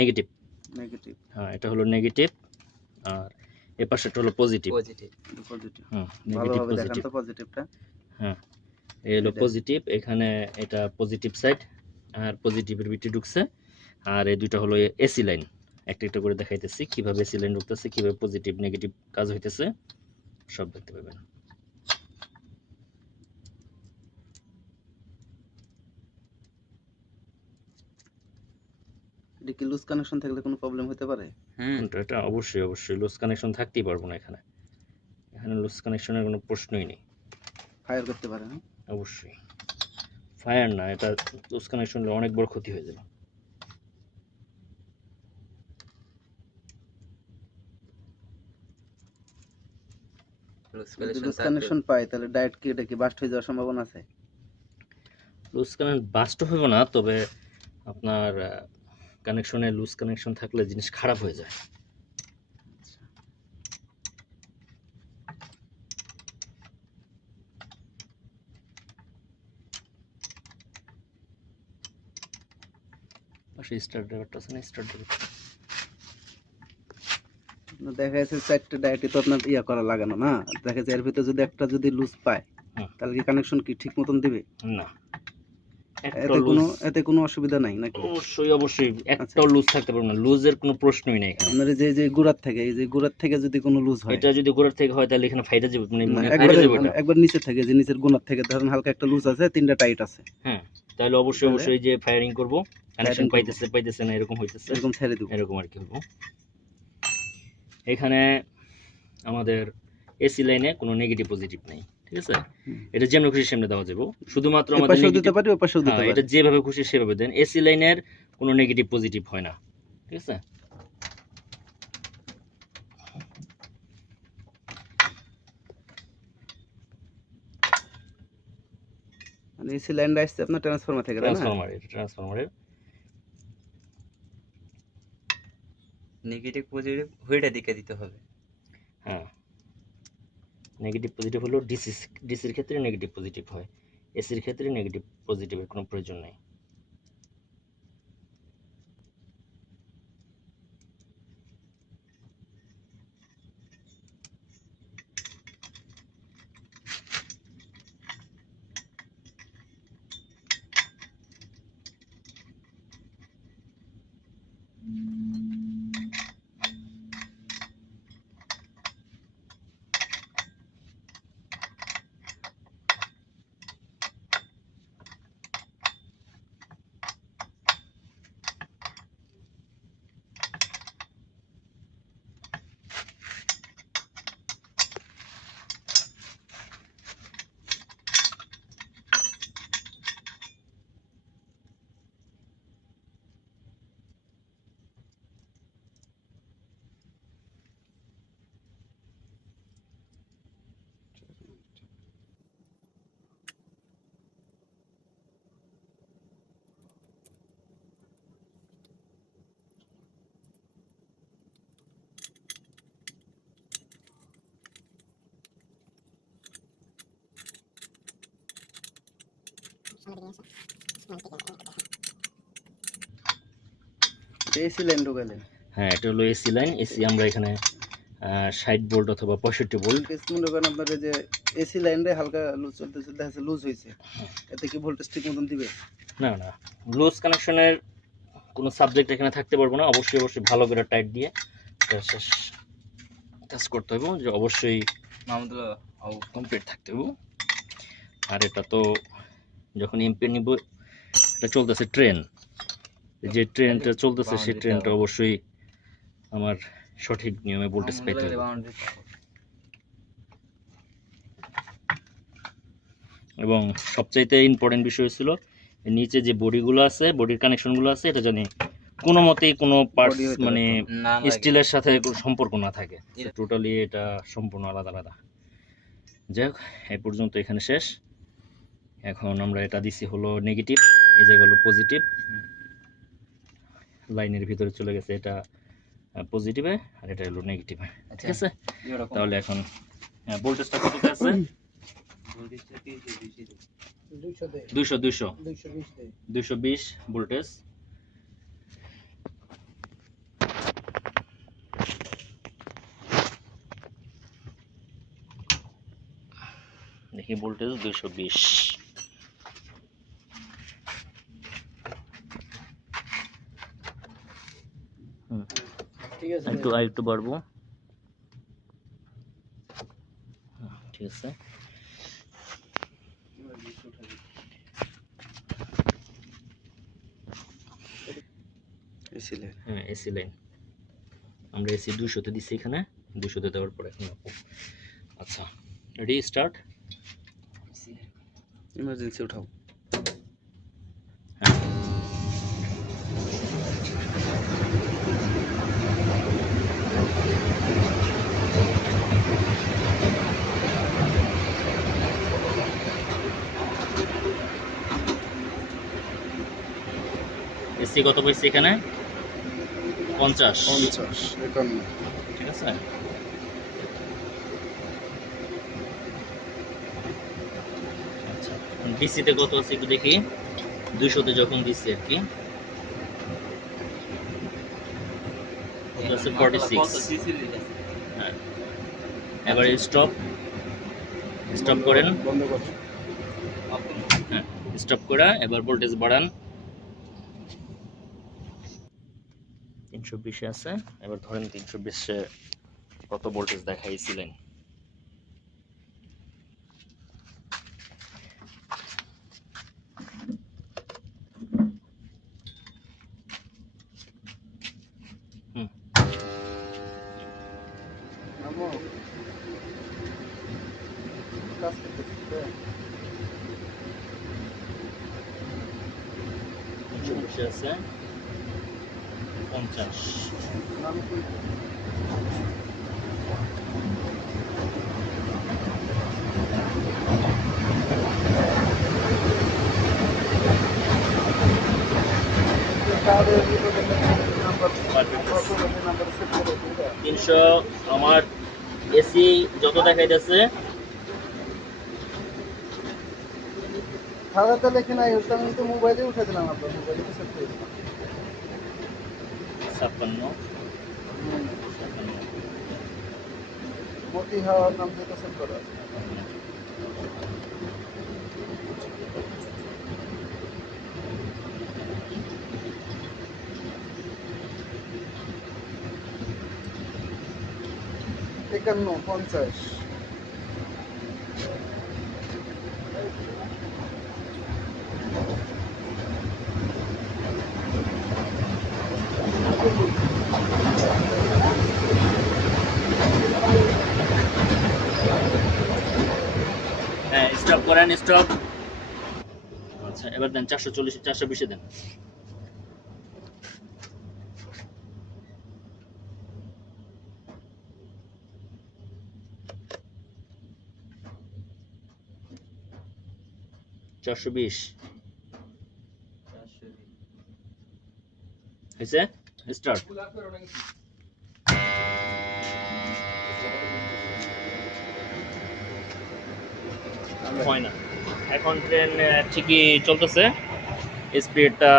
Negative. Negative, হ্যাঁ, এটা হলো নেগেটিভ, আর এই পাশেটা হলো পজিটিভ। Positive, positive. হুম, নেগেটিভ ভালোভাবে দেখান পজিটিভ। তো পজিটিভটা। হ্যাঁ, এই হলো পজিটিভ, এখানে এটা পজিটিভ সাইড, আর পজিটিভের ভিতরে ঢুকছে। আর এই দুইটা হলো এসি লাইন। একটা একটা করে দেখাইতেছি কিভাবে এসি লাইন ঢুকতেছে, কিভাবে পজিটিভ নেগেটিভ কাজ হইতেছে, সব দেখতে পাবেন। এটা কি লুজ কানেকশন থাকলে কোনো প্রবলেম হতে পারে? এটা অবশ্যই অবশ্যই লুজ কানেকশন থাকতেই পারবো না এখানে। এখানে লুজ কানেকশনের কোনো প্রশ্নই নেই। ফায়ার করতে পারে না? অবশ্যই ফায়ার না, এটা লুজ কানেকশন হলে অনেক বড় ক্ষতি হয়ে যাবে। লুজ কানেকশন পায় তাহলে ডাইরেক্ট কি এটা কি বাস্ট হয়ে যাওয়ার সম্ভাবনা আছে? লুজ কানেকশন বাস্ট হইব না, তবে আপনার কানেকশনে লুজ কানেকশন থাকলে জিনিস খারাপ হয়ে যায়। পাশে স্টার ড্রাইভারটা আছে না, স্টার ড্রাইভার দেখা যাচ্ছে 4টে ডায়েটে তো আপনার ইয়া করা লাগানো না, দেখা যাচ্ছে এর ভিতরে যদি একটা যদি লুজ পায় তাহলে কি কানেকশন কি ঠিক মতন দিবে? না, এতে কোনো অসুবিধা নাই নাকি? অবশ্যই অবশ্যই একটাও লুজ থাকতে পারবে না, লুজের কোনো প্রশ্নই নেই এখানে। আপনার যে যে গোড়ার থেকে, এই যে গোড়ার থেকে যদি কোনো লুজ হয়, এটা যদি গোড়ার থেকে হয় তাহলে এখানে ফাইটা যাবে, মানে একবার নিচে থেকে, যে নিচের গোড়ার থেকে ধরেন হালকা একটা লুজ আছে, 3টা টাইট আছে, হ্যাঁ, তাহলে অবশ্যই অবশ্যই যে ফায়ারিং করব, কানেকশন পাইতেছে না, এরকম হইতেছে, এরকম ছেড়ে দেব, এরকম আর কি হলো। এখানে আমাদের এসি লাইনে কোনো নেগেটিভ পজিটিভ নেই, ঠিক আছে? এটা যেমন খুশি সেমনে দেওয়া যাবে, শুধুমাত্র আমাদের দিতে পারি, ওই পাশেও দিতে পারি, এটা যেভাবে খুশি সেভাবে দেন। এসি লাইনের কোনো নেগেটিভ পজিটিভ হয় না, ঠিক আছে? মানে এসি লাইনটা আসছে আপনার ট্রান্সফরমার থেকে, ট্রান্সফরমারের নেগেটিভ পজিটিভ ওইটা দিকে দিতে হবে। হ্যাঁ, নেগেটিভ পজিটিভ হলো ডিসির ক্ষেত্রে নেগেটিভ পজিটিভ হয়, এসির ক্ষেত্রে নেগেটিভ পজিটিভের কোনো প্রয়োজন নেই। এসি লাইন ঢোকালেন? হ্যাঁ, এটা হলো এসি লাইন। এসি আমরা এখানে 60 ভোল্ট অথবা 65 ভোল্ট। মনে করেন আপনার যে এসি লাইনটা হালকা লুজ চলতেছে, দেখা যাচ্ছে লুজ হয়েছে, এতে কি ভোল্টেজ ঠিক মতন দিবে? না না, লুজ কানেকশনের কোনো সাবজেক্ট এখানে থাকতে পারবো না। অবশ্যই অবশ্যই ভালো করে টাইট দিয়ে কাজ করতে হবে, যে অবশ্যই কমপ্লিট থাকতে হবে। আর এটা তো যখন এমপি নিব, এটা চলতেছে ট্রেন, যে ট্রেনটা চলতেছে সেই ট্রেনটা অবশ্যই আমার সঠিক নিয়মে ভোল্টেজ পাইতে হবে। এবং সবচাইতে ইম্পর্টেন্ট বিষয় ছিল নিচে যে বডিগুলো আছে, বডির কানেকশনগুলো আছে, এটা জানি কোনো মতেই কোনো পার্টস মানে স্টিলের সাথে কোনো সম্পর্ক না থাকে, টোটালি এটা সম্পূর্ণ আলাদা আলাদা। যাই হোক, এই পর্যন্ত এখানে শেষ। এখন আমরা এটা দিছি হলো নেগেটিভ, এই জায়গা হলো পজিটিভ, লাইনের ভিতরে চলে গেছে এটা পজিটিভে, আর এটা হলো নেগেটিভে, ঠিক আছে? তাহলে এখন ভোল্টেজটা কততে আছে? 220 ভোল্টেজ। দেখি ভোল্টেজ 220। ঠিক আছে একটু বাড়বো। ঠিক আছে, হ্যাঁ এসি লাইন আমরা এসি 200-তে দিচ্ছি, এখানে 200-তে দেওয়ার পর এখন আপু। আচ্ছা, রেডি, স্টার্ট। ইমার্জেন্সি উঠাও। হ্যাঁ, এসি কত পাইছি এখানে? 50। 50 51 ঠিক আছে, আচ্ছা ডিসিতে কত আছে একটু দেখি। 200-তে যখন দিচ্ছি আর কি, কত আছে? 46। হ্যাঁ, এবারে স্টপ করেন। বন্ধ কর। হ্যাঁ, স্টপ করে এবার ভোল্টেজ বাড়ান। 320 আছে, এবার ধরেন 320-এ কত ভোল্টেজ দেখাইছিলেন? নামো কাজ করতেছি। 320 আছে, 50। নাম কি? কার্ডের ভিতরে নাম্বার নাম্বার সেট করে দিবা। 300 আমার এসি যত দেখাইতেছে খাতাতে লেখে নাই, ওটা আমি তো মোবাইলে উঠে দিলাম, আপনার মোবাইলে সেট করে দিলাম। 56। মতি হাওয়ার নাম যেটা সেট করা আছে। একান্ন 50। হ্যাঁ, স্টপ করেন, স্টপ। আচ্ছা এবার দেন 440, 420-এ দেন। $420 হয়েছে, স্টার্ট। হয় না, এখন ট্রেন ঠিকই চলতেছে, স্পিডটা